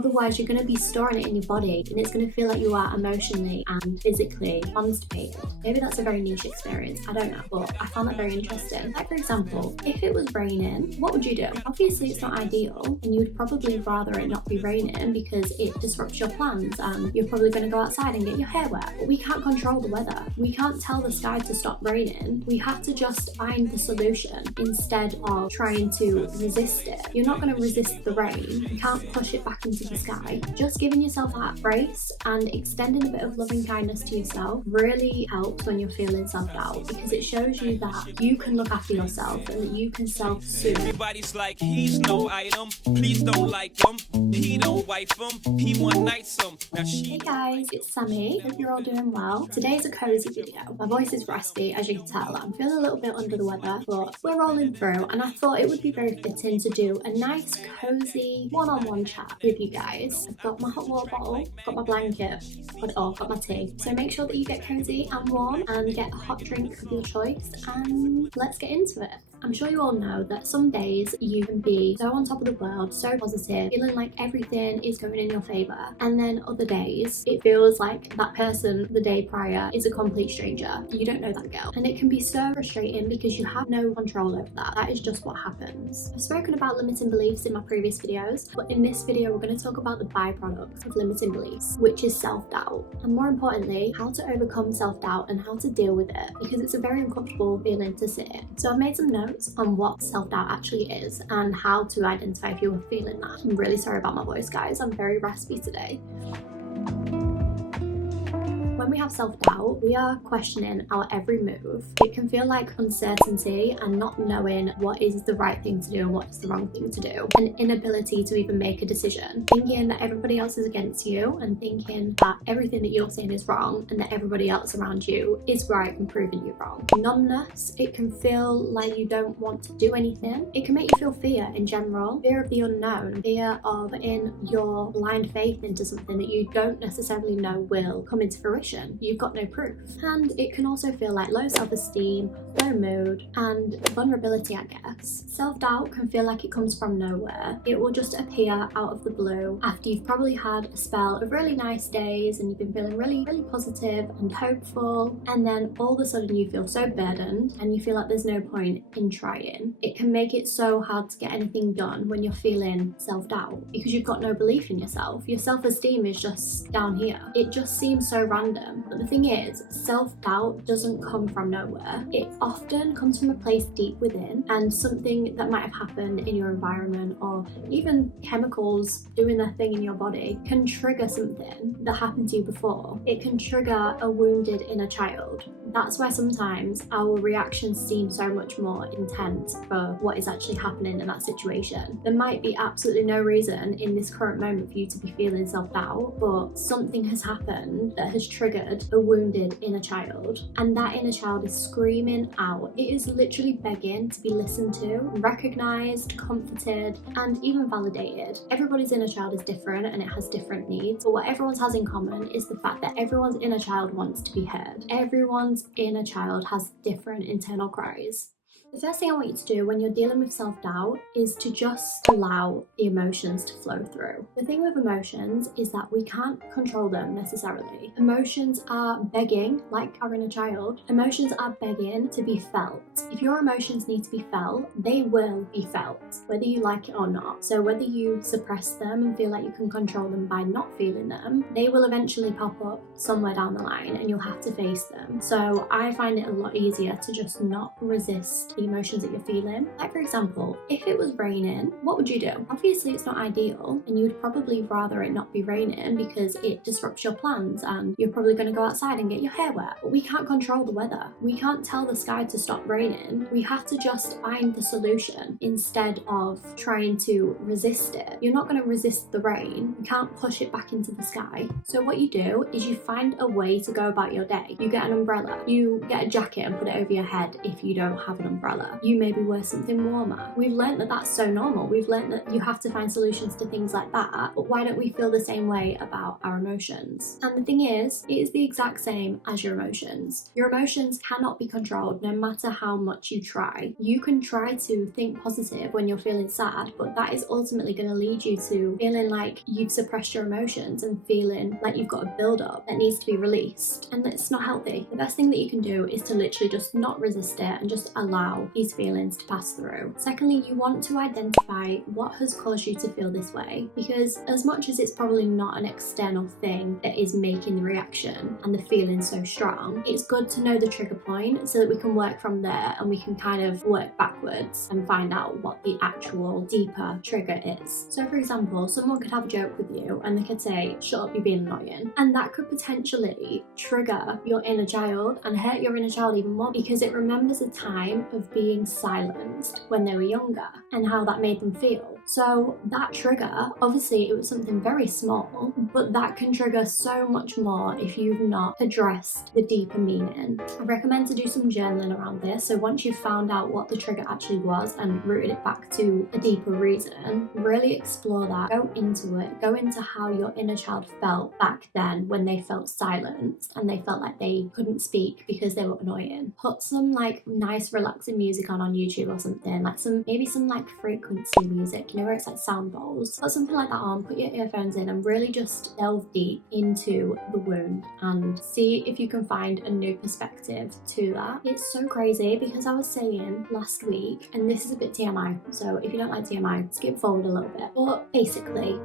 Otherwise, you're going to be storing it in your body and it's going to feel like you are emotionally and physically constipated. Maybe that's a very niche experience, I don't know, but I found that very interesting. Like, for example, if it was raining, what would you do? Obviously, it's not ideal, and you would probably rather it not be raining because it disrupts your plans and you're probably going to go outside and get your hair wet. But we can't control the weather. We can't tell the sky to stop raining. We have to just find the solution instead of trying to resist it. You're not going to resist the rain. You can't push it back into the sky. Just giving yourself that grace and extending a bit of loving kindness to yourself really helps when you're feeling self-doubt, because it shows you that you can look after yourself and that you can self-soothe. Everybody's like, he's no item. Please don't like him. He don't wife him. He one night some. Hey guys, it's Sami. Hope you're all doing well. Today's a cozy video. My voice is raspy, as you can tell. I'm feeling a little bit under the weather, but we're rolling through, and I thought it would be very fitting to do a nice cozy one-on-one chat with you guys. I've got my hot water bottle, got my blanket, got it all, got my tea. So make sure that you get cozy and warm and get a hot drink of your choice, and let's get into it. I'm sure you all know that some days you can be so on top of the world, so positive, feeling like everything is going in your favour, and then other days it feels like that person the day prior is a complete stranger. You don't know that girl, and it can be so frustrating because you have no control over that. That is just what happens. I've spoken about limiting beliefs in my previous videos, but in this video we're going to talk about the byproduct of limiting beliefs, which is self-doubt, and more importantly, how to overcome self-doubt and how to deal with it, because it's a very uncomfortable feeling to sit in. So I've made some notes on what self-doubt actually is and how to identify if you were feeling that. I'm really sorry about my voice, guys. I'm very raspy today. When we have self-doubt, we are questioning our every move. It can feel like uncertainty and not knowing what is the right thing to do and what is the wrong thing to do. An inability to even make a decision. Thinking that everybody else is against you and thinking that everything that you're saying is wrong and that everybody else around you is right and proving you wrong. Numbness. It can feel like you don't want to do anything. It can make you feel fear in general. Fear of the unknown. Fear of in your blind faith into something that you don't necessarily know will come into fruition. You've got no proof. And it can also feel like low self-esteem, low mood, and vulnerability, I guess. Self-doubt can feel like it comes from nowhere. It will just appear out of the blue after you've probably had a spell of really nice days and you've been feeling really, really positive and hopeful, and then all of a sudden you feel so burdened and you feel like there's no point in trying. It can make it so hard to get anything done when you're feeling self-doubt because you've got no belief in yourself. Your self-esteem is just down here. It just seems so random. But the thing is, self-doubt doesn't come from nowhere. It often comes from a place deep within, and something that might have happened in your environment or even chemicals doing their thing in your body can trigger something that happened to you before. It can trigger a wounded inner child. That's why sometimes our reactions seem so much more intense for what is actually happening in that situation. There might be absolutely no reason in this current moment for you to be feeling self-doubt, but something has happened that has triggered a wounded inner child, and that inner child is screaming out. It is literally begging to be listened to, recognized, comforted, and even validated. Everybody's inner child is different and it has different needs, but what everyone has in common is the fact that everyone's inner child wants to be heard. Everyone's inner child has different internal cries. The first thing I want you to do when you're dealing with self-doubt is to just allow the emotions to flow through. The thing with emotions is that we can't control them necessarily. Emotions are begging, like our inner child, emotions are begging to be felt. If your emotions need to be felt, they will be felt, whether you like it or not. So whether you suppress them and feel like you can control them by not feeling them, they will eventually pop up somewhere down the line and you'll have to face them. So I find it a lot easier to just not resist the emotions that you're feeling. Like, for example, if it was raining, what would you do? Obviously it's not ideal and you'd probably rather it not be raining because it disrupts your plans and you're probably going to go outside and get your hair wet. But we can't control the weather. We can't tell the sky to stop raining. We have to just find the solution instead of trying to resist it. You're not going to resist the rain. You can't push it back into the sky. So what you do is you find a way to go about your day. You get an umbrella. You get a jacket and put it over your head if you don't have an umbrella. umbrella. You maybe wear something warmer. We've learned that that's so normal. We've learned that you have to find solutions to things like that, but why don't we feel the same way about our emotions? And the thing is, it is the exact same as your emotions. Your emotions cannot be controlled no matter how much you try. You can try to think positive when you're feeling sad, but that is ultimately going to lead you to feeling like you've suppressed your emotions and feeling like you've got a build-up that needs to be released, and it's not healthy. The best thing that you can do is to literally just not resist it and just allow these feelings to pass through. Secondly, you want to identify what has caused you to feel this way, because as much as it's probably not an external thing that is making the reaction and the feeling so strong, it's good to know the trigger point so that we can work from there and we can kind of work backwards and find out what the actual deeper trigger is. So for example, someone could have a joke with you and they could say, "Shut up, you're being annoying," and that could potentially trigger your inner child and hurt your inner child even more, because it remembers a time of being silenced when they were younger and how that made them feel. So that trigger, obviously it was something very small, but that can trigger so much more if you've not addressed the deeper meaning. I recommend to do some journaling around this. So once you've found out what the trigger actually was and rooted it back to a deeper reason, really explore that, go into it, go into how your inner child felt back then when they felt silenced and they felt like they couldn't speak because they were annoying. Put some like nice relaxing music on YouTube or something, like maybe some like frequency music, you know, where it's like sound bowls. Put something like that on, put your earphones in and really just delve deep into the wound and see if you can find a new perspective to that. It's so crazy because I was saying last week, and this is a bit TMI, so if you don't like TMI, skip forward a little bit, but basically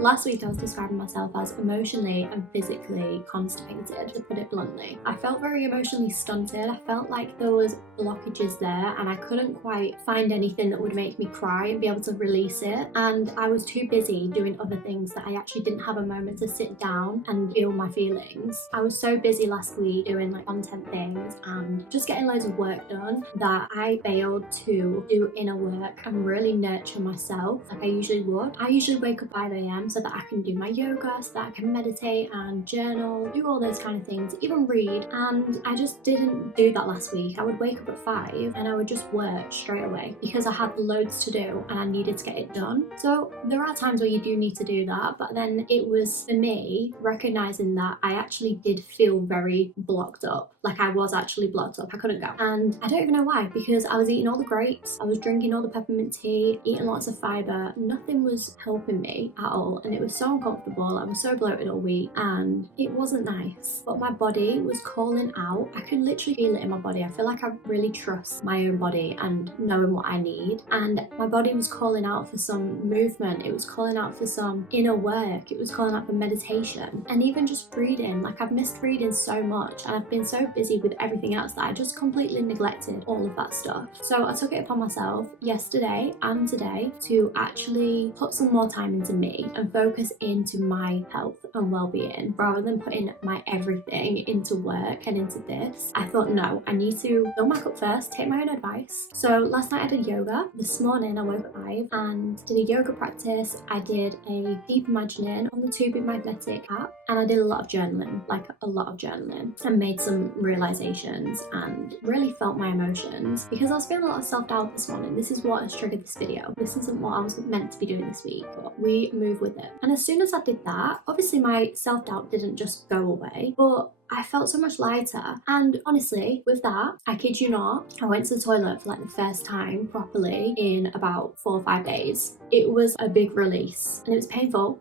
last week I was describing myself as emotionally and physically constipated, to put it bluntly. I felt very emotionally stunted. I felt like there was blockages there and I couldn't quite find anything that would make me cry and be able to release it, and I was too busy doing other things that I actually didn't have a moment to sit down and feel my feelings. I was so busy last week doing like content things and just getting loads of work done that I failed to do inner work and really nurture myself like I usually would. I usually wake up 5 a.m. so that I can do my yoga, so that I can meditate and journal, do all those kind of things, even read, and I just didn't do that last week. I would wake up at 5 and I would just work straight away because I had loads to do and I needed to get it done. So there are times where you do need to do that, but then it was for me recognizing that I actually did feel very blocked up, like I was actually blocked up. I couldn't go, and I don't even know why, because I was eating all the grapes, I was drinking all the peppermint tea, eating lots of fiber. Nothing was helping me at all, and it was so uncomfortable. I was so bloated all week and it wasn't nice, but my body was calling out. I could literally feel it in my body. I feel like I really trust my own body and knowing what I need, and my body was calling out for some movement. It was calling out for some inner work. It was calling out for meditation and even just reading. Like, I've missed reading so much and I've been so busy with everything else that I just completely neglected all of that stuff. So I took it upon myself yesterday and today to actually put some more time into me and focus into my health and well-being rather than putting my everything into work and into this. I thought, no, I need to fill my cup first, take my own advice. So last night I did yoga. This morning I woke up at 5 and did a yoga practice. I did a deep imagining on the To Be Magnetic app, and I did a lot of journaling, like a lot of journaling, and made some realizations and really felt my emotions because I was feeling a lot of self-doubt this morning. This is what has triggered this video. This isn't what I was meant to be doing this week, but we move with it. And as soon as I did that, obviously my self-doubt didn't just go away, but I felt so much lighter. And honestly, with that, I kid you not, I went to the toilet for like the first time properly in about 4 or 5 days. It was a big release and it was painful.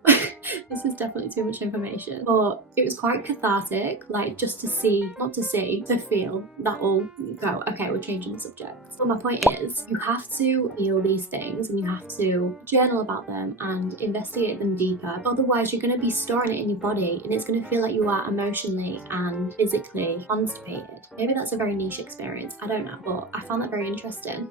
This is definitely too much information, but it was quite cathartic, like just to see, not to see, to feel that all go, okay, we're changing the subject. But my point is, you have to feel these things and you have to journal about them and investigate them deeper. Otherwise, you're going to be storing it in your body and it's going to feel like you are emotionally and physically constipated. Maybe that's a very niche experience, I don't know, but I found that very interesting.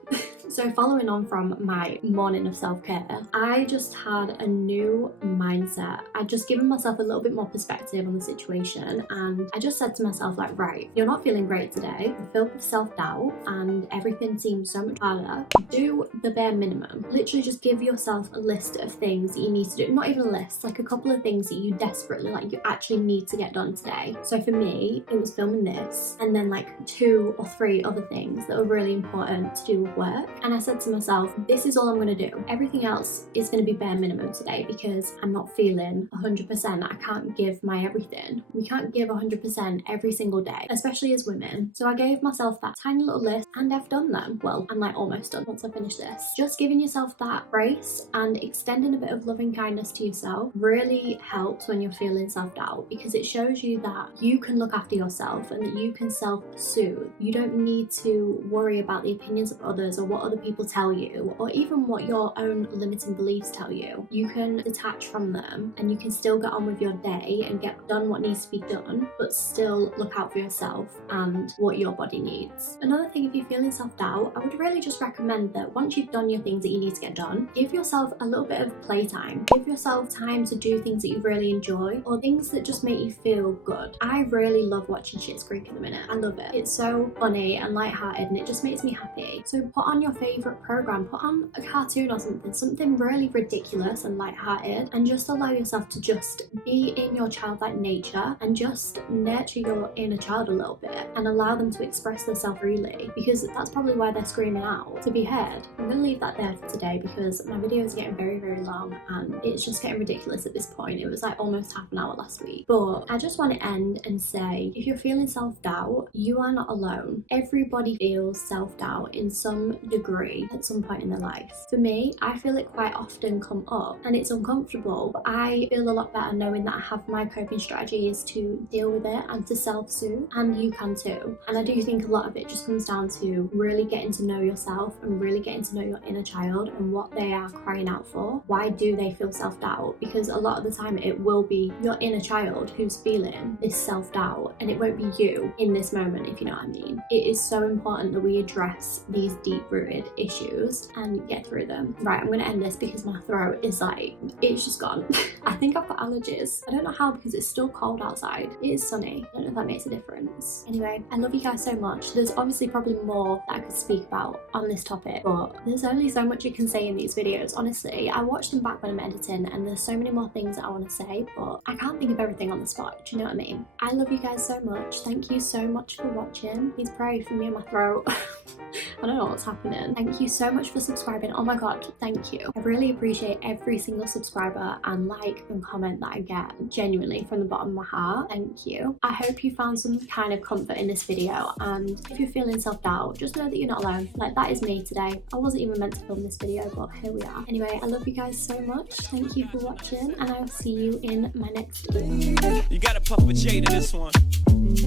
So following on from my morning of self-care, I just had a new mindset. I'd just given myself a little bit more perspective on the situation, and I just said to myself, like, right, you're not feeling great today, you're filled with self-doubt and everything seems so much harder. Do the bare minimum. Literally just give yourself a list of things that you need to do. Not even a list, like a couple of things that you desperately, like, you actually need to get done today. So for for me, it was filming this and then like 2 or 3 other things that were really important to do with work. And I said to myself, this is all I'm going to do. Everything else is going to be bare minimum today because I'm not feeling 100%. I can't give my everything. We can't give 100% every single day, especially as women. So I gave myself that tiny little list and I've done them. Well, I'm like almost done once I finish this. Just giving yourself that grace and extending a bit of loving kindness to yourself really helps when you're feeling self-doubt, because it shows you that you can look after yourself and that you can self-soothe. You don't need to worry about the opinions of others or what other people tell you, or even what your own limiting beliefs tell you. You can detach from them and you can still get on with your day and get done what needs to be done, but still look out for yourself and what your body needs. Another thing, if you're feeling self-doubt, I would really just recommend that once you've done your things that you need to get done, give yourself a little bit of playtime. Give yourself time to do things that you really enjoy or things that just make you feel good. I really love watching Schitt's Creek at the minute. I love it. It's so funny and lighthearted and it just makes me happy. So put on your favourite programme, put on a cartoon or something really ridiculous and lighthearted, and just allow yourself to just be in your childlike nature and just nurture your inner child a little bit and allow them to express themselves freely, because that's probably why they're screaming out to be heard. I'm going to leave that there for today because my video is getting very, very long and it's just getting ridiculous at this point. It was like almost half an hour last week. But I just want to end and say, if you're feeling self-doubt, you are not alone. Everybody feels self-doubt in some degree at some point in their life. For me, I feel it quite often come up and it's uncomfortable, but I feel a lot better knowing that I have my coping strategies to deal with it and to self-soothe, and you can too. And I do think a lot of it just comes down to really getting to know yourself and really getting to know your inner child and what they are crying out for. Why do they feel self-doubt? Because a lot of the time it will be your inner child who's feeling this self-doubt and it won't be you in this moment, if you know what I mean. It is so important that we address these deep-rooted issues and get through them. Right, I'm going to end this because my throat is like, it's just gone. I think I've got allergies. I don't know how because it's still cold outside. It is sunny. I don't know if that makes a difference. Anyway, I love you guys so much. There's obviously probably more that I could speak about on this topic, but there's only so much you can say in these videos. Honestly, I watch them back when I'm editing and there's so many more things that I want to say, but I can't think of everything on the spot. Do you know what I mean? I love you guys so much. Thank you so much for watching. Please pray for me and my throat. I don't know what's happening. Thank you so much for subscribing. Oh my god, thank you. I really appreciate every single subscriber and like and comment that I get, genuinely from the bottom of my heart. Thank you. I hope you found some kind of comfort in this video, and if you're feeling self-doubt, just know that you're not alone. Like, that is me today. I wasn't even meant to film this video, but here we are. Anyway, I love you guys so much. Thank you for watching, and I will see you in my next video. You gotta puff a J to this one.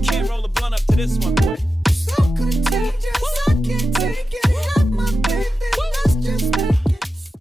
Can't roll a blunt up to this one, boy. So contagious, I can't take it.